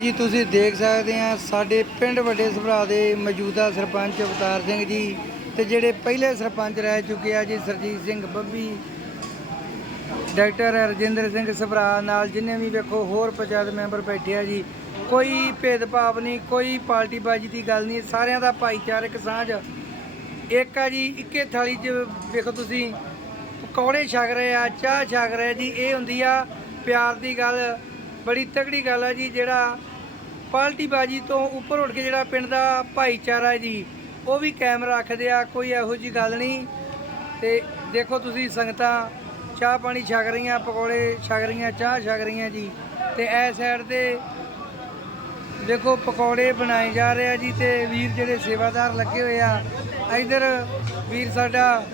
ਜੀ, ਤੁਸੀਂ ਦੇਖ ਸਕਦੇ ਆ, ਸਾਡੇ ਪਿੰਡ ਵੱਡੇ ਸਭਰਾ ਦੇ ਮੌਜੂਦਾ ਸਰਪੰਚ ਅਵਤਾਰ ਸਿੰਘ ਜੀ ਤੇ ਜਿਹੜੇ ਪਹਿਲੇ ਸਰਪੰਚ ਰਹਿ ਚੁੱਕੇ ਆ ਜੀ, ਸਰਜੀਤ ਸਿੰਘ ਬੱਬੀ, ਡਾਕਟਰ ਰਜਿੰਦਰ ਸਿੰਘ ਸਭਰਾ ਨਾਲ ਜਿੰਨੇ ਵੀ ਵੇਖੋ ਹੋਰ ਪੰਚਾਇਤ ਮੈਂਬਰ ਬੈਠੇ ਆ ਜੀ, ਕੋਈ ਭੇਦਭਾਵ ਨਹੀਂ, ਕੋਈ ਪਾਰਟੀ ਬਾਜੀ ਦੀ ਗੱਲ ਨਹੀਂ, ਸਾਰਿਆਂ ਦਾ ਭਾਈਚਾਰਕ ਸਾਂਝ। ਇੱਕ ਆ ਜੀ, ਇੱਕੇ ਥਾਲੀ 'ਚ ਵੇਖੋ ਤੁਸੀਂ, ਪਕੌੜੇ ਛਕ ਰਹੇ ਆ, ਚਾਹ ਛਕ ਰਹੇ ਜੀ, ਇਹ ਹੁੰਦੀ ਆ ਪਿਆਰ ਦੀ ਗੱਲ, ਬੜੀ ਤਗੜੀ ਗੱਲ ਆ ਜੀ, ਜਿਹੜਾ ਪਾਲਟੀਬਾਜ਼ੀ ਤੋਂ ਉੱਪਰ ਉੱਠ ਕੇ ਜਿਹੜਾ ਪਿੰਡ ਦਾ ਭਾਈਚਾਰਾ ਜੀ, ਉਹ ਵੀ ਕਾਇਮ ਰੱਖਦੇ ਆ, ਕੋਈ ਇਹੋ ਜੀ ਗੱਲ ਨਹੀਂ। ਤੇ ਦੇਖੋ ਤੁਸੀਂ ਸੰਗਤਾਂ, ਚਾਹ ਪਾਣੀ ਛਕ ਰਹੀਆਂ, ਪਕੌੜੇ ਛਕ ਰਹੀਆਂ, ਚਾਹ ਛਕ ਰਹੀਆਂ ਜੀ। ਤੇ ਐ ਸਾਈਡ ਤੇ ਦੇਖੋ ਪਕੌੜੇ ਬਣਾਏ ਜਾ ਰਹੇ ਆ ਜੀ ਤੇ ਵੀਰ ਜਿਹੜੇ ਸੇਵਾਦਾਰ ਲੱਗੇ ਹੋਏ ਆ, ਇਧਰ ਵੀਰ ਸਾਡਾ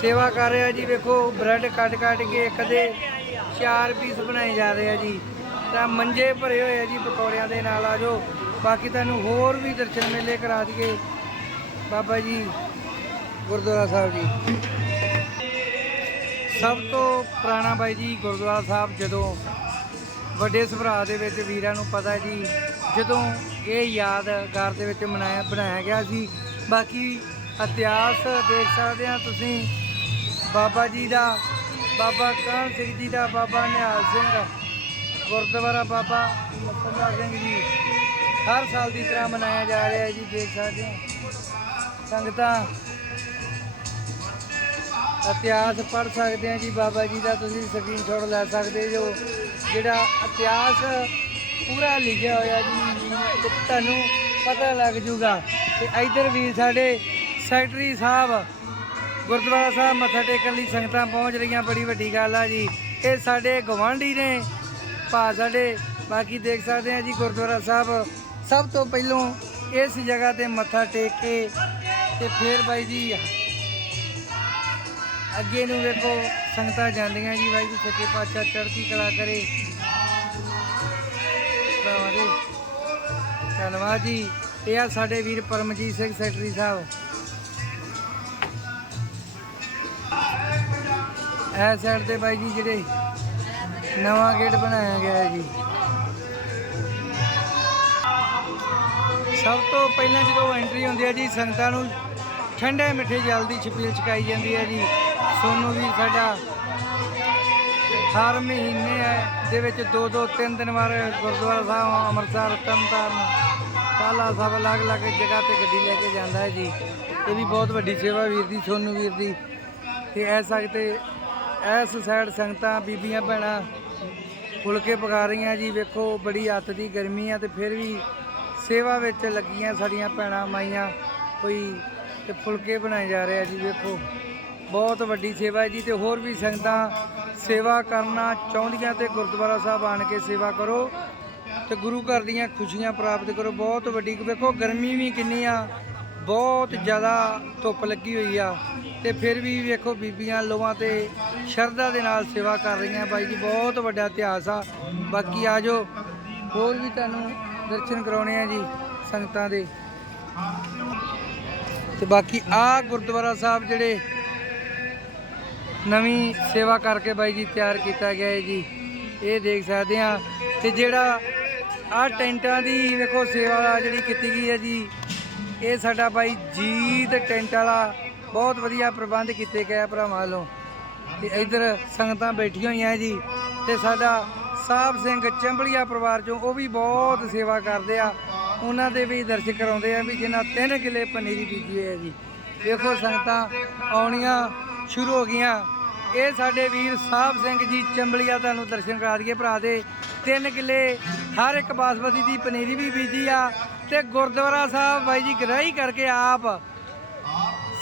ਸੇਵਾ ਕਰ ਰਿਹਾ ਜੀ, ਵੇਖੋ ਬ੍ਰੈਡ ਕੱਟ ਕੱਟ ਕੇ ਕਦੇ ਚਾਰ ਪੀਸ ਬਣਾਏ ਜਾ ਰਹੇ ਆ ਜੀ। ਤਾਂ ਮੰਜੇ ਭਰੇ ਹੋਏ ਆ ਜੀ ਪਕੌੜਿਆਂ ਦੇ ਨਾਲ ਆਜੋ ਬਾਕੀ ਤੁਹਾਨੂੰ ਹੋਰ ਵੀ ਦਰਸ਼ਨ ਮੇਲੇ ਕਰਾ ਦਈਏ। ਬਾਬਾ ਜੀ, ਗੁਰਦੁਆਰਾ ਸਾਹਿਬ ਜੀ। ਸਭ ਤੋਂ ਪੁਰਾਣਾ ਬਾਈ ਜੀ ਗੁਰਦੁਆਰਾ ਸਾਹਿਬ ਜਦੋਂ ਵੱਡੇ ਸਭਰਾ ਦੇ ਵਿੱਚ ਵੀਰਾਂ ਨੂੰ ਪਤਾ ਜੀ, ਜਦੋਂ ਇਹ ਯਾਦਗਾਰ ਦੇ ਵਿੱਚ ਮਨਾਇਆ, ਬਣਾਇਆ ਗਿਆ ਸੀ। ਬਾਕੀ ਇਤਿਹਾਸ ਦੇਖ ਸਕਦੇ ਆ ਤੁਸੀਂ। ਬਾਬਾ ਜੀ ਦਾ, ਬਾਬਾ ਕਾਹਨ ਸਿੰਘ ਜੀ ਦਾ, ਬਾਬਾ ਨਿਹਾਲ ਸਿੰਘ ਗੁਰਦੁਆਰਾ ਬਾਬਾ ਮਸਲਾ ਸਿੰਘ ਜੀ। ਹਰ ਸਾਲ ਦੀ ਤਰ੍ਹਾਂ ਮਨਾਇਆ ਜਾ ਰਿਹਾ ਹੈ ਜੀ, ਦੇਖ ਸਕਦੇ ਆ ਸੰਗਤਾਂ ਇਤਿਹਾਸ ਪੜ੍ਹ ਸਕਦੇ ਆ ਜੀ, ਬਾਬਾ ਜੀ ਦਾ ਤੁਸੀਂ ਸਕਰੀਨਸ਼ਾਟ ਲੈ ਸਕਦੇ ਜੋ ਜਿਹੜਾ ਇਤਿਹਾਸ ਪੂਰਾ ਲਿਖਿਆ ਹੋਇਆ ਜੀ ਤੁਹਾਨੂੰ ਪਤਾ ਲੱਗ ਜੂਗਾ ਤੇ ਇਧਰ ਵੀ ਸਾਡੇ ਸੈਕਟਰੀ ਸਾਹਿਬ, ਗੁਰਦੁਆਰਾ ਸਾਹਿਬ ਮੱਥਾ ਟੇਕਣ ਲਈ ਸੰਗਤਾਂ ਪਹੁੰਚ ਰਹੀਆਂ, ਬੜੀ ਵੱਡੀ ਗੱਲ ਆ ਜੀ। ਇਹ ਸਾਡੇ ਗਵਾਂਢੀ ਨੇ ਭਾ ਸਾਡੇ, ਬਾਕੀ ਦੇਖ ਸਕਦੇ ਆ ਜੀ ਗੁਰਦੁਆਰਾ ਸਾਹਿਬ। ਸਭ ਤੋਂ ਪਹਿਲੋਂ ਇਸ ਜਗ੍ਹਾ ਤੇ ਮੱਥਾ ਟੇਕ ਕੇ ਤੇ ਫੇਰ ਬਾਈ ਜੀ, ਅੱਗੇ ਨੂੰ ਵੇਖੋ, ਸੰਗਤਾਂ ਜਾਂਦੀਆਂ ਜੀ ਬਾਈ ਜੀ, ਸੱਚੇ ਪਾਤਸ਼ਾਹ ਚੜ੍ਹਦੀ ਕਲਾ ਕਰੇ। ਧੰਨਵਾਦ ਜੀ। ਇਹ ਆ ਸਾਡੇ ਵੀਰ ਪਰਮਜੀਤ ਸਿੰਘ, ਸੈਕਟਰੀ ਸਾਹਿਬ। ਇਹ ਸਾਈਡ ਤੇ ਬਾਈ ਜੀ ਜਿਹੜੇ ਨਵਾਂ ਗੇਟ ਬਣਾਇਆ ਗਿਆ ਹੈ ਜੀ। ਸਭ ਤੋਂ ਪਹਿਲਾਂ ਜਦੋਂ ਐਂਟਰੀ ਹੁੰਦੀ ਹੈ ਜੀ, ਸੰਗਤਾਂ ਨੂੰ ਠੰਡੇ ਮਿੱਠੇ ਜਲ ਦੀ ਛਪੀਲ ਛਕਾਈ ਜਾਂਦੀ ਹੈ ਜੀ। ਸੋਨੂੰ ਵੀ ਸਾਡਾ ਹਰ ਮਹੀਨੇ ਹੈ ਦੇ ਵਿੱਚ ਦੋ ਦੋ ਤਿੰਨ ਦਿਨ ਵਾਰ ਗੁਰਦੁਆਰਾ ਸਾਹਿਬ, ਅੰਮ੍ਰਿਤਸਰ, ਤਰਨਤਾਰਨ ਕਾਲਾ ਸਾਹਿਬ ਅਲੱਗ-ਅਲੱਗ ਜਗ੍ਹਾ ਤੇ ਗੱਡੀ ਲੈ ਕੇ ਜਾਂਦਾ ਹੈ ਜੀ। ਇਹ ਵੀ ਬਹੁਤ ਵੱਡੀ ਸੇਵਾ ਵੀਰ ਦੀ, ਸੋਨੂੰ ਵੀਰ ਦੀ। ਤੇ ਐ ਸਕਦੇ ਐਸ ਸਾਈਡ ਸੰਗਤਾਂ, ਬੀਬੀਆਂ, ਭੈਣਾਂ ਫੁਲਕੇ ਪਕਾ ਰਹੀਆਂ ਜੀ, ਵੇਖੋ, ਬੜੀ ਹੱਤ ਦੀ ਗਰਮੀ ਆ ਤੇ ਫਿਰ ਵੀ ਸੇਵਾ ਵਿੱਚ ਲੱਗੀਆਂ ਸਾਡੀਆਂ ਭੈਣਾਂ ਮਾਈਆਂ ਕੋਈ ਤੇ ਫੁਲਕੇ ਬਣਾਏ ਜਾ ਰਹੇ ਆ ਜੀ, ਵੇਖੋ। ਬਹੁਤ ਵੱਡੀ ਸੇਵਾ ਹੈ ਜੀ ਤੇ ਹੋਰ ਵੀ ਸੰਗਤਾਂ ਸੇਵਾ ਕਰਨਾ ਚਾਹੁੰਦੀਆਂ ਤੇ ਗੁਰਦੁਆਰਾ ਸਾਹਿਬ ਆਣ ਕੇ ਸੇਵਾ ਕਰੋ ਤੇ ਗੁਰੂ ਘਰ ਦੀਆਂ ਖੁਸ਼ੀਆਂ ਪ੍ਰਾਪਤ ਕਰੋ, ਬਹੁਤ ਵੱਡੀ। ਵੇਖੋ, ਗਰਮੀ ਵੀ ਕਿੰਨੀ ਆ ਬਹੁਤ ਜ਼ਿਆਦਾ ਧੁੱਪ ਲੱਗੀ ਹੋਈ ਆ ਤੇ ਫਿਰ ਵੀ ਵੇਖੋ ਬੀਬੀਆਂ ਲੋਆਂ ਤੇ ਸ਼ਰਧਾ ਦੇ ਨਾਲ ਸੇਵਾ ਕਰ ਰਹੀਆਂ। ਬਾਈ ਜੀ, ਬਹੁਤ ਵੱਡਾ ਇਤਿਹਾਸ ਆ। ਬਾਕੀ ਆਜੋ ਹੋਰ ਵੀ ਤੁਹਾਨੂੰ ਦਰਸ਼ਨ ਕਰਾਉਣੇ ਆ ਜੀ ਸੰਗਤਾਂ ਦੇ। ਤੇ ਬਾਕੀ ਆ ਗੁਰਦੁਆਰਾ ਸਾਹਿਬ ਜਿਹੜੇ ਨਵੀਂ ਸੇਵਾ ਕਰਕੇ ਬਾਈ ਜੀ ਤਿਆਰ ਕੀਤਾ ਗਿਆ ਹੈ ਜੀ। ਇਹ ਦੇਖ ਸਕਦੇ ਆ। ਤੇ ਜਿਹੜਾ ਆ ਟੈਂਟਾਂ ਦੀ ਵੇਖੋ ਸੇਵਾ ਜਿਹੜੀ ਕੀਤੀ ਗਈ ਹੈ ਜੀ ਇਹ ਸਾਡਾ ਬਾਈ ਜੀਤ ਟੈਂਟ ਵਾਲਾ ਬਹੁਤ ਵਧੀਆ ਪ੍ਰਬੰਧ ਕੀਤੇ ਗਏ ਭਰਾਵਾਂ ਵੱਲੋਂ। ਤੇ ਇਧਰ ਸੰਗਤਾਂ ਬੈਠੀਆਂ ਹੋਈਆਂ ਜੀ ਤੇ ਸਾਡਾ ਸਾਹਿਬ ਸਿੰਘ ਚੰਬਲੀਆ ਪਰਿਵਾਰ ਚੋਂ ਉਹ ਵੀ ਬਹੁਤ ਸੇਵਾ ਕਰਦੇ ਆ। ਉਹਨਾਂ ਦੇ ਵੀ ਦਰਸ਼ਨ ਕਰਾਉਂਦੇ ਆ ਵੀ ਜਿਨ੍ਹਾਂ ਤਿੰਨ ਕਿਲੇ ਪਨੀਰੀ ਬੀਜੀ ਹੋਈ ਹੈ ਜੀ। ਦੇਖੋ ਸੰਗਤਾਂ ਆਉਣੀਆਂ ਸ਼ੁਰੂ ਹੋ ਗਈਆਂ। ਇਹ ਸਾਡੇ ਵੀਰ ਸਾਹਿਬ ਸਿੰਘ ਜੀ ਚੰਬਲੀਆ ਤੁਹਾਨੂੰ ਦਰਸ਼ਨ ਕਰਾ ਦਈਏ ਭਰਾ ਦੇ। ਤਿੰਨ ਕਿਲੇ ਹਰ ਇੱਕ ਬਾਸਮਤੀ ਦੀ ਪਨੀਰੀ ਵੀ ਬੀਜੀ ਆ। ਤੇ ਗੁਰਦੁਆਰਾ ਸਾਹਿਬ ਬਾਈ ਜੀ ਗ੍ਰਹਿ ਕਰਕੇ ਆਪ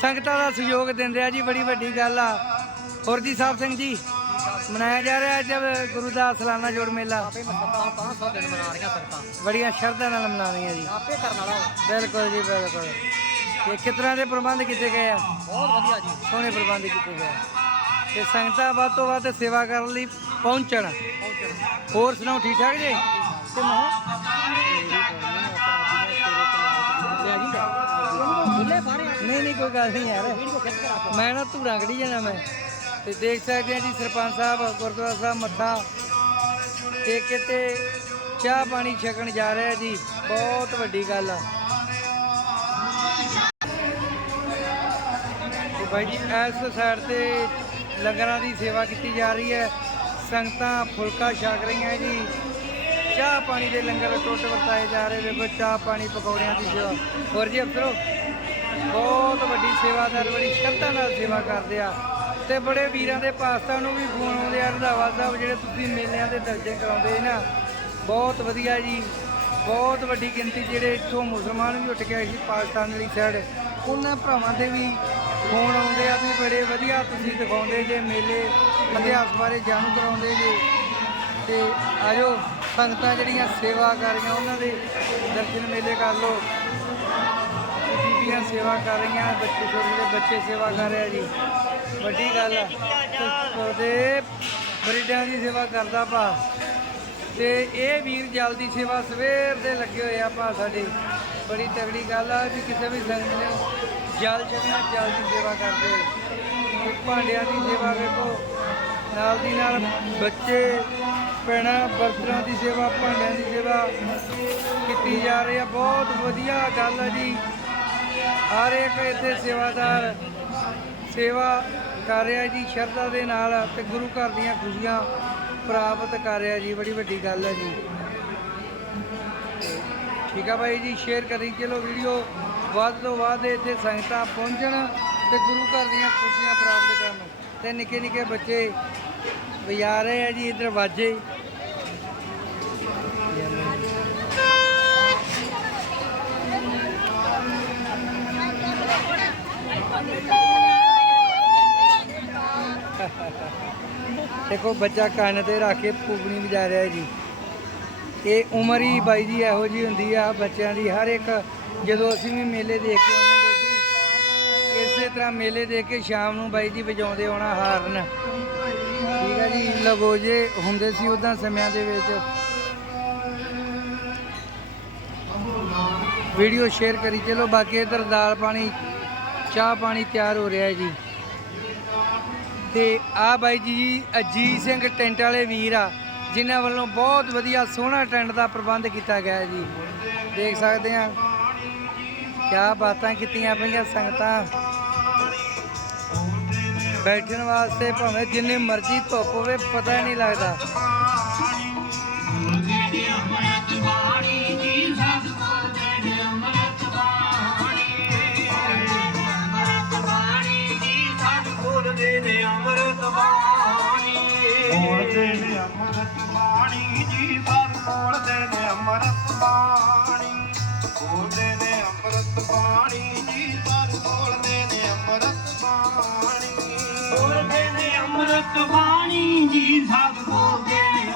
ਸੰਗਤਾਂ ਦਾ ਸਹਿਯੋਗ ਦਿੰਦੇ ਆ ਜੀ ਬੜੀ ਵੱਡੀ ਗੱਲ ਆ। ਹੋਰ ਜੀ ਸਾਹਿਬ ਸਿੰਘ ਜੀ ਮਨਾਇਆ ਜਾ ਰਿਹਾ ਅੱਜ ਗੁਰੂ ਦਾ ਸਾਲਾਨਾ ਜੋੜ ਮੇਲਾ। ਆਪੇ ਮਸਤਾਂ 500 ਦਿਨ ਮਨਾ ਰਹੀਆਂ ਸੰਗਤਾਂ। ਬੜੀਆਂ ਸ਼ਰਧਾ ਨਾਲ ਮਨਾ ਰਹੀਆਂ ਜੀ। ਆਪੇ ਕਰਨ ਵਾਲਾ ਵਾ। ਬਿਲਕੁਲ ਜੀ ਬਿਲਕੁਲ। ਕਿਸ ਤਰ੍ਹਾਂ ਦੇ ਪ੍ਰਬੰਧ ਕੀਤੇ ਗਏ ਆ? ਬਹੁਤ ਵਧੀਆ ਜੀ। ਸੋਹਣੇ ਪ੍ਰਬੰਧ ਕੀਤੇ ਗਏ। ਤੇ ਸੰਗਤਾਂ ਵੱਧ ਤੋਂ ਵੱਧ ਸੇਵਾ ਕਰਨ ਲਈ ਪਹੁੰਚਣ। ਪਹੁੰਚਣ। ਹੋਰ ਸੁਣਾਓ ਠੀਕ ਠਾਕ ਜੀ? ਤੇ ਮੈਂ ਨਹੀਂ ਨਹੀਂ, ਕੋਈ ਗੱਲ ਨਹੀਂ ਯਾਰ। ਮੈਂ ਨਾ ਧੂਰਾ ਕੱਢੀ ਜਾਣਾ ਮੈਂ। ਤੇ ਦੇਖ ਸਕਦੇ ਆ ਜੀ ਸਰਪੰਚ ਸਾਹਿਬ, ਗੁਰਦੁਆਰਾ ਸਾਹਿਬ ਮੱਥਾ। ਟੇਕ ਕੇ ਤੇ ਚਾਹ ਪਾਣੀ ਛਕਣ ਜਾ ਰਿਹਾ ਜੀ। ਬਹੁਤ ਵੱਡੀ ਗੱਲ ਆ। ਤੇ ਬਾਈ ਜੀ, ਇਸ ਸਾਈਡ ਤੇ ਲੰਗਰਾਂ ਦੀ ਸੇਵਾ ਕੀਤੀ ਜਾ ਰਹੀ ਹੈ। ਸੰਗਤਾਂ ਫੁਲਕਾ ਛਕ ਰਹੀਆਂ ਜੀ। ਚਾਹ ਪਾਣੀ ਦੇ ਲੰਗਰ ਟੁੱਟ ਵਰਤਾਏ ਜਾ ਰਹੇ। ਵੇਖੋ, ਚਾਹ ਪਾਣੀ ਪਕੌੜਿਆਂ ਦੀ ਸੇਵਾ। ਹੋਰ ਜੀ, ਅਫਸਰੋ? ਬਹੁਤ ਵੱਡੀ ਸੇਵਾਦਾਰ ਬੜੀ ਸ਼ਰਧਾ ਨਾਲ ਸੇਵਾ ਕਰਦੇ ਆ। ਤੇ ਬੜੇ ਵੀਰਾਂ ਦੇ ਪਾਸਤਾ ਨੂੰ ਵੀ ਫੋਨ ਆਉਂਦੇ ਆ, ਰੰਧਾਵਾ ਸਾਹਿਬ ਜਿਹੜੇ ਤੁਸੀਂ ਮੇਲਿਆਂ ਦੇ ਦਰਸ਼ਨ ਕਰਾਉਂਦੇ ਨਾ, ਬਹੁਤ ਵਧੀਆ ਜੀ। ਬਹੁਤ ਵੱਡੀ ਗਿਣਤੀ ਜਿਹੜੇ ਇੱਥੋਂ ਮੁਸਲਮਾਨ ਵੀ ਉੱਠ ਕੇ ਆਏ ਸੀ ਪਾਕਿਸਤਾਨ ਵਾਲੀ ਸਾਈਡ ਉਹਨਾਂ ਭਰਾਵਾਂ ਦੇ ਵੀ ਫੋਨ ਆਉਂਦੇ ਆ ਵੀ ਬੜੇ ਵਧੀਆ ਤੁਸੀਂ ਦਿਖਾਉਂਦੇ ਜੇ ਮੇਲੇ ਇਤਿਹਾਸ ਬਾਰੇ ਜਾਣੂ ਕਰਾਉਂਦੇ ਜੇ। ਤੇ ਆਜੋ ਸੰਗਤਾਂ ਜਿਹੜੀਆਂ ਸੇਵਾ ਕਰ ਰਹੀਆਂ, ਉਹਨਾਂ ਦੇ ਦਰਸ਼ਨ ਮੇਲੇ ਕਰ ਲਓ। ਸੇਵਾ ਕਰ ਰਹੀਆਂ, ਬੱਚੇ ਛੋਟੇ ਬੱਚੇ ਸੇਵਾ ਕਰ ਰਹੇ ਆ ਜੀ। ਵੱਡੀ ਗੱਲ ਆ ਤੇ ਉਹਦੇ ਬਰੀਡਾਂ ਦੀ ਸੇਵਾ ਕਰਦਾ ਭਾ। ਤੇ ਇਹ ਵੀਰ ਜਲ ਦੀ ਸੇਵਾ ਸਵੇਰ ਦੇ ਲੱਗੇ ਹੋਏ ਆ ਭਾ ਸਾਡੇ। ਬੜੀ ਤਗੜੀ ਗੱਲ ਆ, ਵੀ ਕਿਸੇ ਵੀ ਸੰਗਤ ਨੇ ਜਲ ਛਕਣਾ ਜਲ ਦੀ ਸੇਵਾ ਕਰਦੇ। ਭਾਂਡਿਆਂ ਦੀ ਸੇਵਾ ਵੇਖੋ, ਨਾਲ ਦੀ ਨਾਲ ਬੱਚੇ ਪੈਣਾ ਬਰਤਨਾਂ ਦੀ ਸੇਵਾ, ਭਾਂਡਿਆਂ ਦੀ ਸੇਵਾ ਕੀਤੀ ਜਾ ਰਹੀ ਆ। ਬਹੁਤ ਵਧੀਆ ਗੱਲ ਹੈ ਜੀ। ਹਰ ਇੱਕ ਇੱਥੇ ਸੇਵਾਦਾਰ ਸੇਵਾ ਕਰ ਰਿਹਾ ਜੀ, ਸ਼ਰਧਾ ਦੇ ਨਾਲ ਤੇ ਗੁਰੂ ਘਰ ਦੀਆਂ ਖੁਸ਼ੀਆਂ ਪ੍ਰਾਪਤ ਕਰ ਰਿਹਾ ਜੀ, ਬੜੀ ਵੱਡੀ ਗੱਲ ਹੈ ਜੀ। ਠੀਕ ਆ ਬਾਈ ਜੀ ਸ਼ੇਅਰ ਕਰੀ, ਚਲੋ ਵੀਡੀਓ ਵੱਧ ਤੋਂ ਵੱਧ ਇੱਥੇ ਸੰਗਤਾਂ ਪਹੁੰਚਣ ਤੇ ਗੁਰੂ ਘਰ ਦੀਆਂ ਖੁਸ਼ੀਆਂ ਪ੍ਰਾਪਤ ਕਰਨ। ਤੇ ਨਿੱਕੇ ਨਿੱਕੇ ਬੱਚੇ ਵਜਾ ਰਹੇ ਆ ਜੀ, ਇਧਰ ਵਾਜੇ। ਦੇਖੋ ਬੱਚਾ ਕੰਨ ਤੇ ਰੱਖ ਕੇ ਪੂਗਣੀ ਵਜਾ ਰਿਹਾ ਜੀ। ਇਹ ਉਮਰ ਹੀ ਬਾਈ ਜੀ ਇਹੋ ਜੀ ਹੁੰਦੀ ਆ ਬੱਚਿਆਂ ਦੀ। ਹਰ ਇੱਕ ਜਦੋਂ ਅਸੀਂ ਵੀ ਮੇਲੇ ਦੇਖ ਕੇ ਆਉਂਦੇ ਸੀ ਇਸੇ ਤਰ੍ਹਾਂ ਮੇਲੇ ਦੇਖ ਕੇ ਸ਼ਾਮ ਨੂੰ ਬਾਈ ਜੀ ਵਜਾਉਂਦੇ ਆਉਣਾ ਹਾਰਨ। ਠੀਕ ਆ ਜੀ ਲਗੋਜੇ ਹੁੰਦੇ ਸੀ ਉਦਾਂ ਸਮਿਆਂ ਦੇ ਵਿੱਚ। ਵੀਡੀਓ ਸ਼ੇਅਰ ਕਰੀ। ਚਲੋ ਬਾਕੀ ਇਧਰ ਦਾਲ ਪਾਣੀ, ਚਾਹ ਪਾਣੀ ਤਿਆਰ ਹੋ ਰਿਹਾ ਹੈ ਜੀ। ਤੇ ਆ ਬਾਈ ਜੀ ਅਜੀਤ ਸਿੰਘ ਟੈਂਟ ਵਾਲੇ ਵੀਰ ਆ, ਜਿਨ੍ਹਾਂ ਵੱਲੋਂ ਬਹੁਤ ਵਧੀਆ ਸੋਹਣਾ ਟੈਂਟ ਦਾ ਪ੍ਰਬੰਧ ਕੀਤਾ ਗਿਆ ਜੀ। ਦੇਖ ਸਕਦੇ ਆ, ਕਿਆ ਬਾਤਾਂ ਕੀਤੀਆਂ ਪਈਆਂ ਸੰਗਤਾਂ। ਬੈਠਣ ਵਾਸਤੇ ਭਾਵੇਂ ਜਿੰਨੀ ਮਰਜ਼ੀ ਧੁੱਪ ਹੋਵੇ, ਪਤਾ ਹੀ ਨਹੀਂ ਲੱਗਦਾ। ਬੋਲਦੇ ਨੇ ਅੰਮ੍ਰਿਤ ਬਾਣੀ। ਬੋਲਦੇ ਨੇ ਅੰਮ੍ਰਿਤ ਬਾਣੀ ਜੀ ਸਰ ਬੋਲਦੇ ਨੇ ਅੰਮ੍ਰਿਤ ਬਾਣੀ। ਬੋਲਦੇ ਨੇ ਅੰਮ੍ਰਿਤ ਬਾਣੀ ਜੀ ਸਰ ਬੋਲਦੇ ਨੇ ਅੰਮ੍ਰਿਤ ਬਾਣੀ। ਬੋਲਦੇ ਨੇ ਅੰਮ੍ਰਿਤ ਬਾਣੀ ਜੀ ਸਭ ਬੋਲਦੇ ਨੇ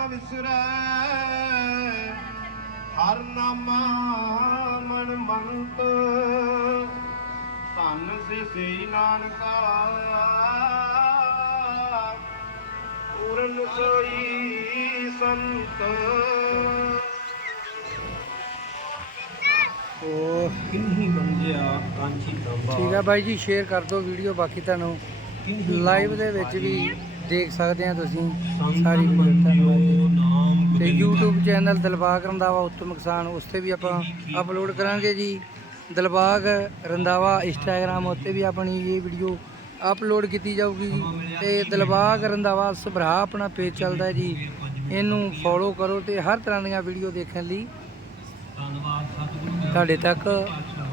ਨ ਵਿਸਰੈ ਹਰ ਨਾਮਾ ਮਨ ਮੰਤ। ਧੰਨ ਸੇ ਸਈ ਨਾਨਕਾ। ਪੂਰਨ ਸੋਈ ਸੰਤ। ਉਹ ਕਿੰਨੀ ਬੰਦਿਆ ਕਾਂਚੀ ਤੰਬਾ। ਠੀਕ ਆ ਬਾਈ ਜੀ ਸ਼ੇਅਰ ਕਰ ਦਿਓ ਵੀਡੀਓ ਬਾਕੀ ਤੁਹਾਨੂੰ ਲਾਈਵ ਦੇ ਵਿੱਚ ਵੀ ਦੇਖ ਸਕਦੇ ਆ ਤੁਸੀਂ, ਸਾਰੀ ਵੀਡੀਓ ਧੰਨਵਾਦ ਜੀ ਨਾਮ ਤੇ YouTube ਚੈਨਲ ਦਿਲਬਾਗ ਰੰਦਾਵਾ ਉੱਤਮ ਕਿਸਾਨ ਉਸ ਤੇ ਵੀ ਆਪਾਂ ਅਪਲੋਡ ਕਰਾਂਗੇ ਜੀ। ਦਿਲਬਾਗ ਰੰਦਾਵਾ ਇੰਸਟਾਗ੍ਰam ਉੱਤੇ ਵੀ ਆਪਣੀ ਇਹ ਵੀਡੀਓ ਅਪਲੋਡ ਕੀਤੀ ਜਾਊਗੀ। ਤੇ ਦਿਲਬਾਗ ਰੰਦਾਵਾ ਸਭਰਾ ਆਪਣਾ ਪੇਜ ਚੱਲਦਾ ਜੀ। ਇਹਨੂੰ ਫੋਲੋ ਕਰੋ ਤੇ ਹਰ ਤਰ੍ਹਾਂ ਦੀਆਂ ਵੀਡੀਓ ਦੇਖਣ ਲਈ ਤੁਹਾਡੇ ਤੱਕ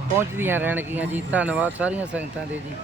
ਪਹੁੰਚਦੀਆਂ ਰਹਿਣਗੀਆਂ ਜੀ। ਧੰਨਵਾਦ ਸਾਰੀਆਂ ਸੰਗਤਾਂ ਦੇ ਜੀ।